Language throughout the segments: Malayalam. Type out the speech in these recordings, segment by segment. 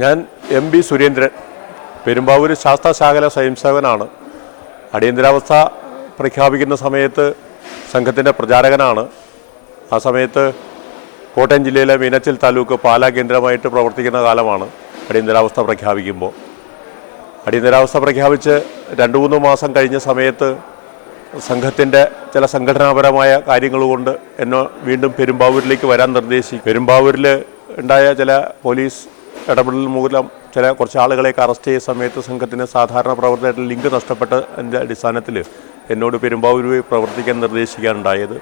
ഞാൻ എം ബി സുരേന്ദ്രൻ പെരുമ്പാവൂർ ശാസ്ത്ര ശാഖല സ്വയംസേവനാണ്. അടിയന്തരാവസ്ഥ പ്രഖ്യാപിക്കുന്ന സമയത്ത് സംഘത്തിന്റെ പ്രചാരകനാണ്. ആ സമയത്ത് കോട്ടയം ജില്ലയിലെ മീനച്ചിൽ താലൂക്ക് പാലാ കേന്ദ്രമായിട്ട് പ്രവർത്തിക്കുന്ന കാലമാണ് അടിയന്തരാവസ്ഥ പ്രഖ്യാപിക്കുമ്പോൾ. അടിയന്തരാവസ്ഥ പ്രഖ്യാപിച്ച് രണ്ട് മൂന്ന് മാസം കഴിഞ്ഞ സമയത്ത് സംഘത്തിന്റെ ചില സംഘടനാപരമായ കാര്യങ്ങൾ കൊണ്ട് എന്നെ വീണ്ടും പെരുമ്പാവൂരിലേക്ക് വരാൻ നിർദ്ദേശിക്കും പെരുമ്പാവൂരിൽ ഉണ്ടായ ചില പോലീസ് ഇടപെടൽ മൂലം ചില കുറച്ച് ആളുകളെയൊക്കെ അറസ്റ്റ് ചെയ്ത സമയത്ത് സംഘത്തിന് സാധാരണ പ്രവർത്തനത്തിൽ ലിങ്ക് നഷ്ടപ്പെട്ടതിന്റെ അടിസ്ഥാനത്തിൽ എന്നോട് പെരുമ്പാവൂർ പ്രവർത്തിക്കാൻ നിർദ്ദേശിക്കാനുണ്ടായത്.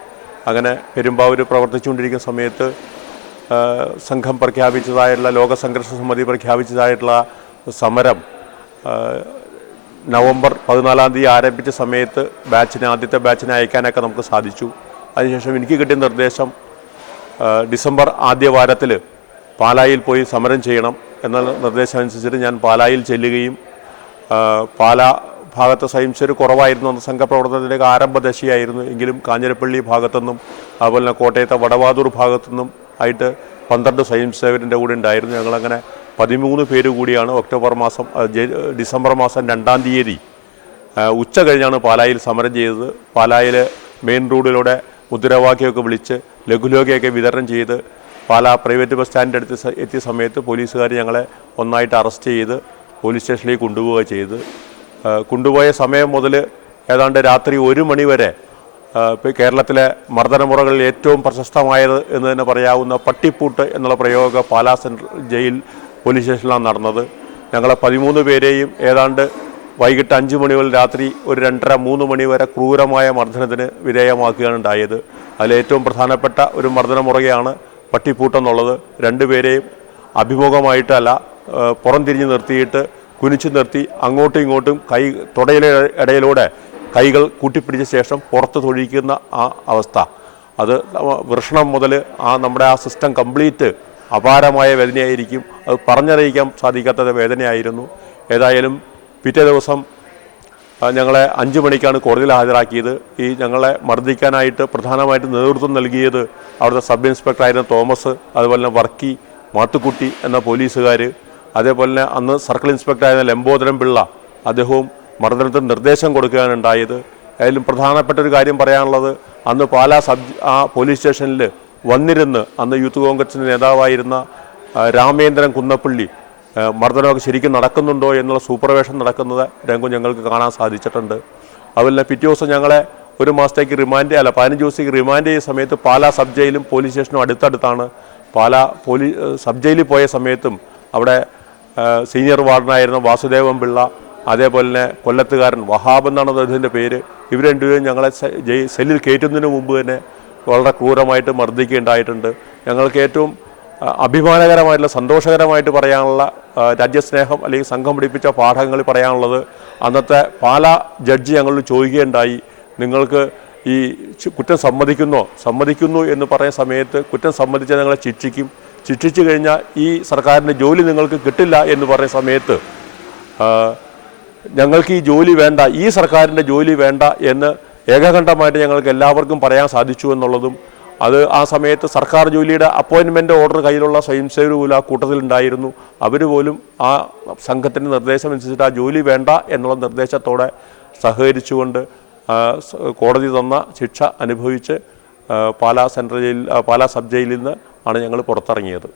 അങ്ങനെ പെരുമ്പാവൂർ പ്രവർത്തിച്ചുകൊണ്ടിരിക്കുന്ന സമയത്ത് സംഘം പ്രഖ്യാപിച്ചതായിട്ടുള്ള ലോക സംഘർഷ സമിതി പ്രഖ്യാപിച്ചതായിട്ടുള്ള സമരം നവംബർ പതിനാലാം തീയതി ആരംഭിച്ച സമയത്ത് ബാച്ചിന് ആദ്യത്തെ ബാച്ചിനെ അയക്കാനൊക്കെ നമുക്ക് സാധിച്ചു. അതിനുശേഷം എനിക്ക് കിട്ടിയ നിർദ്ദേശം ഡിസംബർ ആദ്യ വാരത്തിൽ പാലായിൽ പോയി സമരം ചെയ്യണം എന്ന നിർദ്ദേശം അനുസരിച്ചിട്ട് ഞാൻ പാലായിൽ ചെല്ലുകയും പാല ഭാഗത്ത് സ്വയംസേവർ കുറവായിരുന്നു അന്ന് സംഘപ്രവർത്തനത്തിന്റെ ആരംഭദശയായിരുന്നു. എങ്കിലും കാഞ്ഞിരപ്പള്ളി ഭാഗത്തുനിന്നും അതുപോലെ തന്നെ കോട്ടയത്തെ വടവാതൂർ ഭാഗത്തുനിന്നും ആയിട്ട് പന്ത്രണ്ട് സ്വയംസേവരിന്റെ കൂടെ ഉണ്ടായിരുന്നു. ഞങ്ങളങ്ങനെ പതിമൂന്ന് പേര് കൂടിയാണ് ഒക്ടോബർ മാസം ഡിസംബർ മാസം രണ്ടാം തീയതി ഉച്ച കഴിഞ്ഞാണ് പാലായിൽ സമരം ചെയ്തത്. പാലായിൽ മെയിൻ റോഡിലൂടെ മുദ്രാവാക്യമൊക്കെ വിളിച്ച് ലഘുലോകയൊക്കെ വിതരണം ചെയ്ത് പാലാ പ്രൈവറ്റ് ബസ് സ്റ്റാൻഡിന്റെ അടുത്ത് എത്തിയ സമയത്ത് പോലീസുകാർ ഞങ്ങളെ ഒന്നായിട്ട് അറസ്റ്റ് ചെയ്ത് പോലീസ് സ്റ്റേഷനിലേക്ക് കൊണ്ടുപോവുക ചെയ്ത്. കൊണ്ടുപോയ സമയം മുതൽ ഏതാണ്ട് രാത്രി ഒരു മണി വരെ കേരളത്തിലെ മർദ്ദനമുറകളിൽ ഏറ്റവും പ്രശസ്തമായത് എന്ന് തന്നെ പറയാവുന്ന പട്ടിപ്പൂട്ട് എന്നുള്ള പ്രയോഗം പാലാ സെൻട്രൽ ജയിൽ പോലീസ് സ്റ്റേഷനിലാണ് നടന്നത്. ഞങ്ങളെ പതിമൂന്ന് പേരെയും ഏതാണ്ട് വൈകിട്ട് അഞ്ച് മണി മുതൽ രാത്രി ഒരു രണ്ടര മൂന്ന് മണി വരെ ക്രൂരമായ മർദ്ദനത്തിന് വിധേയമാക്കുകയാണ് ഉണ്ടായത്. അതിലേറ്റവും പ്രധാനപ്പെട്ട ഒരു മർദ്ദനമുറകയാണ് പട്ടിപ്പൂട്ടെന്നുള്ളത് രണ്ടുപേരെയും അഭിമുഖമായിട്ടല്ല പുറംതിരിഞ്ഞ് പുറം തിരിഞ്ഞ് നിർത്തിയിട്ട് കുനിച്ചു നിർത്തി അങ്ങോട്ടും ഇങ്ങോട്ടും കൈ തുടയിലെ ഇടയിലൂടെ കൈകൾ കൂട്ടിപ്പിടിച്ച ശേഷം പുറത്ത് തൊഴിക്കുന്ന ആ അവസ്ഥ. അത് വൃഷണം മുതൽ ആ നമ്മുടെ ആ സിസ്റ്റം കംപ്ലീറ്റ് അപാരമായ വേദനയായിരിക്കും. അത് പറഞ്ഞറിയിക്കാൻ സാധിക്കാത്ത വേദനയായിരുന്നു. ഏതായാലും പിറ്റേ ദിവസം ഞങ്ങളെ അഞ്ച് മണിക്കാണ് കോടതിയിൽ ഹാജരാക്കിയത്. ഈ ഞങ്ങളെ മർദ്ദിക്കാനായിട്ട് പ്രധാനമായിട്ട് നേതൃത്വം നൽകിയത് അവിടുത്തെ സബ് ഇൻസ്പെക്ടറായിരുന്ന തോമസ് അതുപോലെ തന്നെ വർക്കി മാത്തുക്കുട്ടി എന്ന പോലീസുകാർ അതേപോലെ തന്നെ അന്ന് സർക്കിൾ ഇൻസ്പെക്ടറായിരുന്ന ലംബോദരം പിള്ള അദ്ദേഹവും മർദ്ദനത്തിന് നിർദ്ദേശം കൊടുക്കുകയാണ് ഉണ്ടായത്. അതിലും പ്രധാനപ്പെട്ട ഒരു കാര്യം പറയാനുള്ളത് അന്ന് പാലാ സബ് ആ പോലീസ് സ്റ്റേഷനിൽ വന്നിരുന്ന് അന്ന് യൂത്ത് കോൺഗ്രസിന്റെ നേതാവായിരുന്ന രാമേന്ദ്രൻ കുന്നപ്പള്ളി മർദ്ദനമൊക്കെ ശരിക്കും നടക്കുന്നുണ്ടോ എന്നുള്ള സൂപ്പർവേഷൻ നടക്കുന്നത് രംഗം ഞങ്ങൾക്ക് കാണാൻ സാധിച്ചിട്ടുണ്ട്. അതുപോലെ പിറ്റേ ദിവസം ഞങ്ങളെ ഒരു മാസത്തേക്ക് റിമാൻഡ് അല്ല പതിനഞ്ച് ദിവസത്തേക്ക് റിമാൻഡ് ചെയ്ത സമയത്ത് പാലാ സബ് ജയിലും പോലീസ് സ്റ്റേഷനും അടുത്തടുത്താണ്. പാലാ പോലീസ് സബ് ജയിലിൽ പോയ സമയത്തും അവിടെ സീനിയർ വാർഡനായിരുന്ന വാസുദേവൻ പിള്ള അതേപോലെ തന്നെ കൊല്ലത്തുകാരൻ വഹാബ് എന്നാണ് അദ്ദേഹത്തിന്റെ പേര് ഇവർ രണ്ടുപേരും ഞങ്ങളെ സെല്ലിൽ കയറ്റുന്നതിന് മുമ്പ് തന്നെ വളരെ ക്രൂരമായിട്ട് മർദ്ദിക്കുകയുണ്ടായിട്ടുണ്ട്. ഞങ്ങൾക്ക് ഏറ്റവും അഭിമാനകരമായിട്ടുള്ള സന്തോഷകരമായിട്ട് പറയാനുള്ള രാജ്യസ്നേഹം അല്ലെങ്കിൽ സംഘം പഠിപ്പിച്ച പാഠങ്ങൾ പറയാനുള്ളത് അന്നത്തെ പാല ജഡ്ജി ഞങ്ങളോട് ചോദിക്കുകയുണ്ടായി നിങ്ങൾക്ക് ഈ കുറ്റം സമ്മതിക്കുന്നോ? സമ്മതിക്കുന്നു എന്ന് പറയുന്ന സമയത്ത് കുറ്റം സമ്മതിച്ചാൽ ഞങ്ങളെ ശിക്ഷിക്കും. ശിക്ഷിച്ചു കഴിഞ്ഞാൽ ഈ സർക്കാരിന്റെ ജോലി നിങ്ങൾക്ക് കിട്ടില്ല എന്ന് പറയുന്ന സമയത്ത് ഞങ്ങൾക്ക് ഈ ജോലി വേണ്ട ഈ സർക്കാരിന്റെ ജോലി വേണ്ട എന്ന് ഏകകണ്ഠമായിട്ട് ഞങ്ങൾക്ക് എല്ലാവർക്കും പറയാൻ സാധിച്ചു എന്നുള്ളതും അത് ആ സമയത്ത് സർക്കാർ ജോലിയുടെ അപ്പോയിൻമെന്റ് ഓർഡർ കയ്യിലുള്ള ആ കൂട്ടത്തിലുണ്ടായിരുന്നു. അവർ പോലും ആ സംഘത്തിന്റെ നിർദ്ദേശം അനുസരിച്ചിട്ട് ആ ജോലി വേണ്ട എന്നുള്ള നിർദ്ദേശത്തോടെ സഹകരിച്ചുകൊണ്ട് കോടതി തന്ന ശിക്ഷ അനുഭവിച്ച് Pala central jail Pala sub ജയിലിൽ നിന്ന് ആണ് ഞങ്ങൾ പുറത്തിറങ്ങിയത്.